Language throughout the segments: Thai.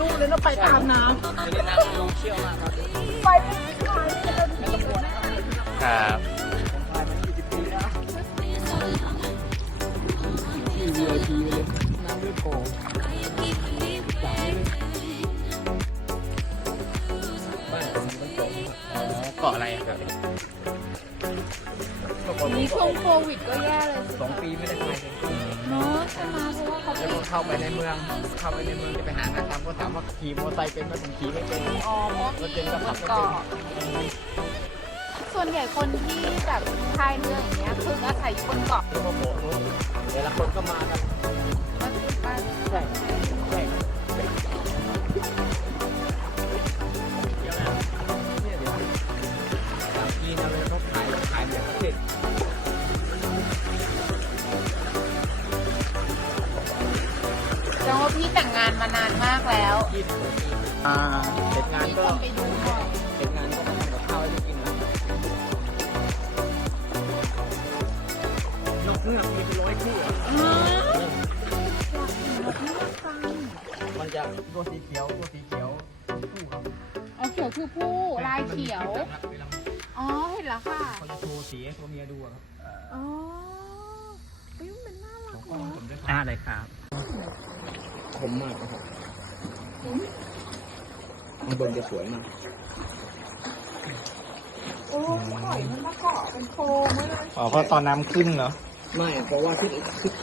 นู่นเลยนะไปตามน้ำ ไม่ได้นั่งลงเชี่ยวมากครับ ไปไม่ได้ ไม่ต้องกลัวนะครับ ครับ ผมพายมา20 ปีแล้วที่ VIP เลยน้ำด้วยโกงจับไม่เลยบ้านผมมีน้ำตก อ๋อเกาะอะไรครับ นี่ช่วงโควิดก็แย่เลย 2 ปีไม่ได้พายเลย เนาะใช่ไหมเพราะว่าเขา แล้วก็เข้าไปในเมือง เข้าไปในเมืองจะไปหางานทำก็ถามว่าขี่มอเตอร์ไซค์เป็นไหมผมขี่ไม่เป็น อ๋อเพราะ รถเก๋งก็ขับไม่ เกาะ เป็น ส่วนใหญ่คนที่แบบพายเรืออย่างเงี้ยคืออาศัยอยู่บนเกาะ แล้วก็โบกรถแต่ละคนก็มากัน มันคือบ้าน ใช่ใช่เดี๋ยวนะเนี่ยเดี๋ยวสามปีนะเลยเขาขายแบบประเทศ แสดงว่าพี่แต่งงานมานานมากแล้ว 20 กว่าปีเสร็จงาน มี ก็ คนไปดูบ่อย เสร็จงานก็มาทำกับข้าวให้ลูกกินนะนกเงือกมีเป็น100 คู่อะ อ๋ออยากเห็นนกเงือกจัง มันจะตัวสีเขียวคู่ครับ อ๋อเขียวคือผู้ลายเขียว เวลา อ๋อเห็นแล้วค่ะ เขาจะโชว์สีให้ตัวเมียดูอะครับ อ๋อเฮ้ยมันน่ารัก ก็ เนาะ ผมได้ อะไรครับ คมมากนะครับข้างบนจะสวยมาก โอ้หอยมันมาเกาะเป็นโพรงไว้เลย อ๋อเพราะตอนน้ำขึ้นเหรอ ไม่เพราะว่า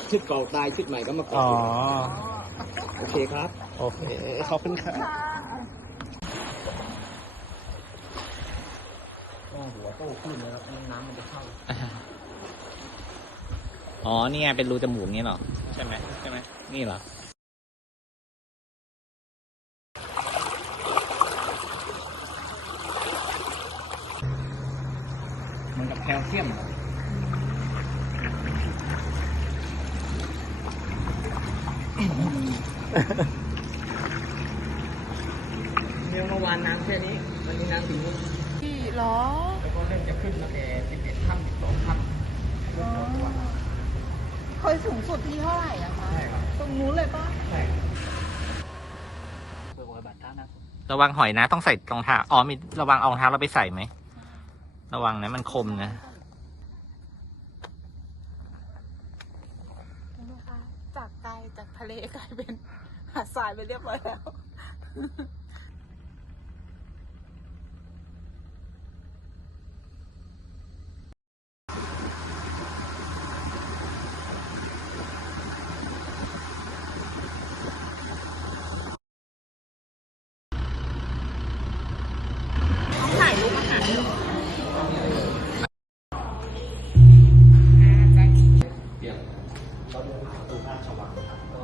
ชุดเก่าตายชุดใหม่ก็มาเกาะ อ๋อ โอเคครับ โอเคขอบคุณครับ ก็หัวโตขึ้นแล้วน้ำมันจะเข้า อ๋อนี่ไงเป็นรูจมูกนี่เหรอ ใช่ไหมนี่เหรอ มันกับแคลเซียมครับเมื่อวานน้ำแค่นี้วันนี้น้ำถึงนู้น พี่เหรอ แล้วก็เริ่มจะขึ้นมาแต่11 ค่ำ12 ค่ำเริ่มร้อนกว่า เคยสูงสุดที่เท่าไหร่อะคะ ใช่ครับ ตรงนู้นเลยปะ ใช่เปิดบัตรท่านะ ระวังหอยนะต้องใส่รองเท้าอ๋อมีระวังเอารองเท้าเราไปใส่ไหมระวังนะมันคมนะ เห็นไหมคะจากไกลจากทะเลกลายเป็นหาดทรายไปเรียบร้อยแล้ว ต้องถ่ายรูปอาหารเหรอ เดี๋ยวเราเดินผ่านประตูราชวังนะครับก็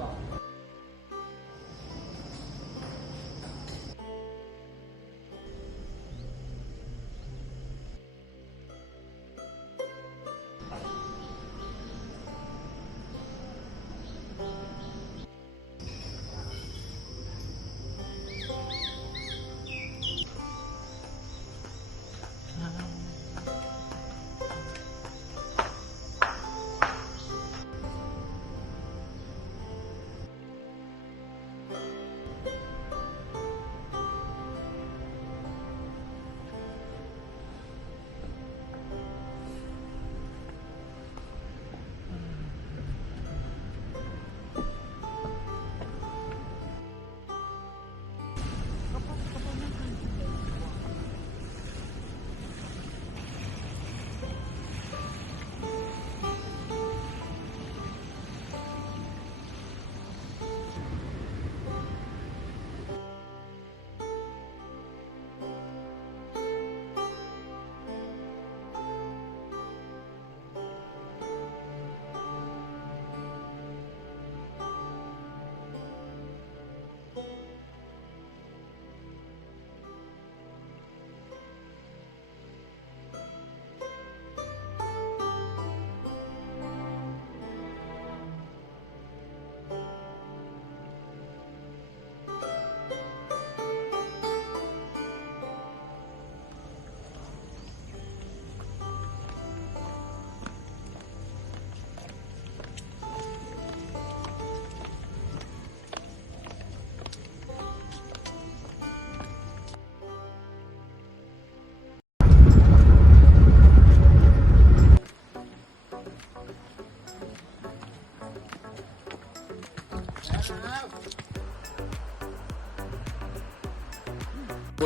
จ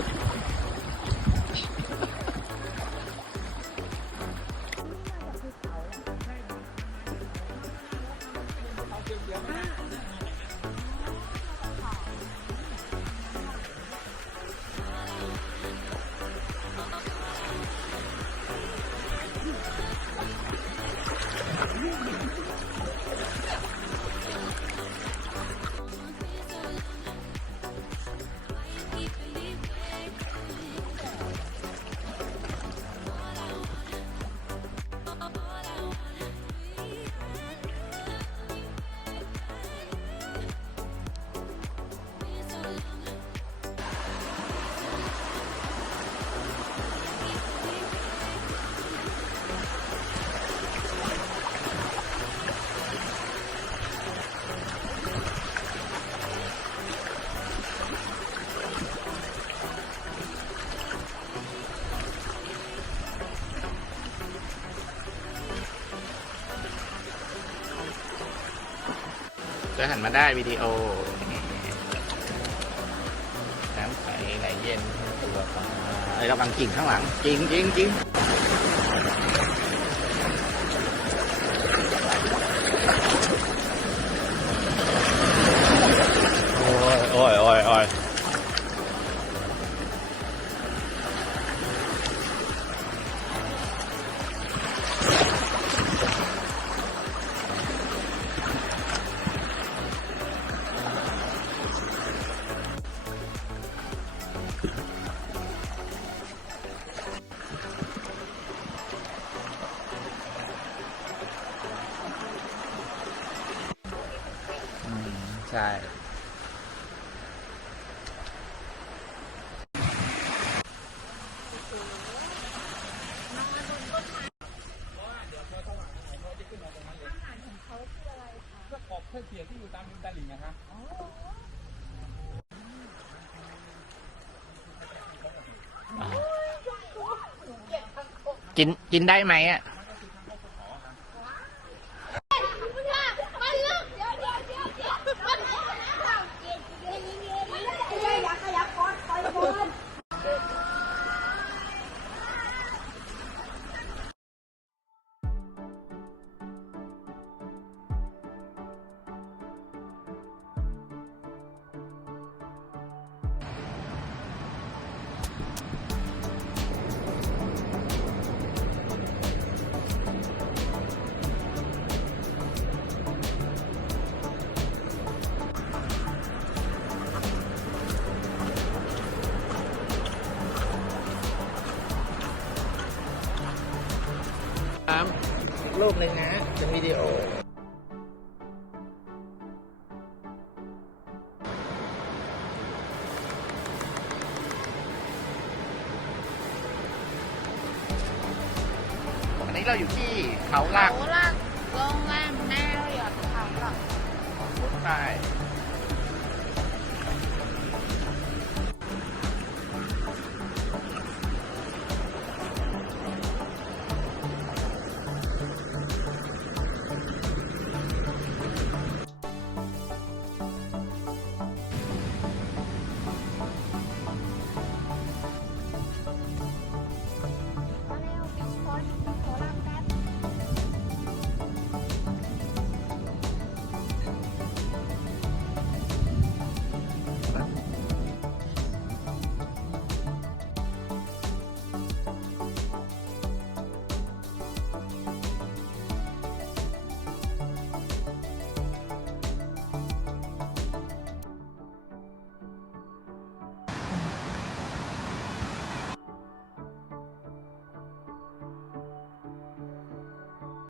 ะหันมาได้วิดีโอ น้ำใสไหลเย็นตัวปลาไอ้ระวังกิ่งข้างหลังจริงจริงจริงโอ้ยโอ้ยโอ้ยใช่ กบเพื่อเขียดที่อยู่ตามริมตลิ่งนะคะ กินได้ไหมอ่ะรูปหนึ่งนะเป็นวิดีโออันนี้เราอยู่ที่เขาหลัก โรงแรมหน้าเรียบเขาหลัก ใช่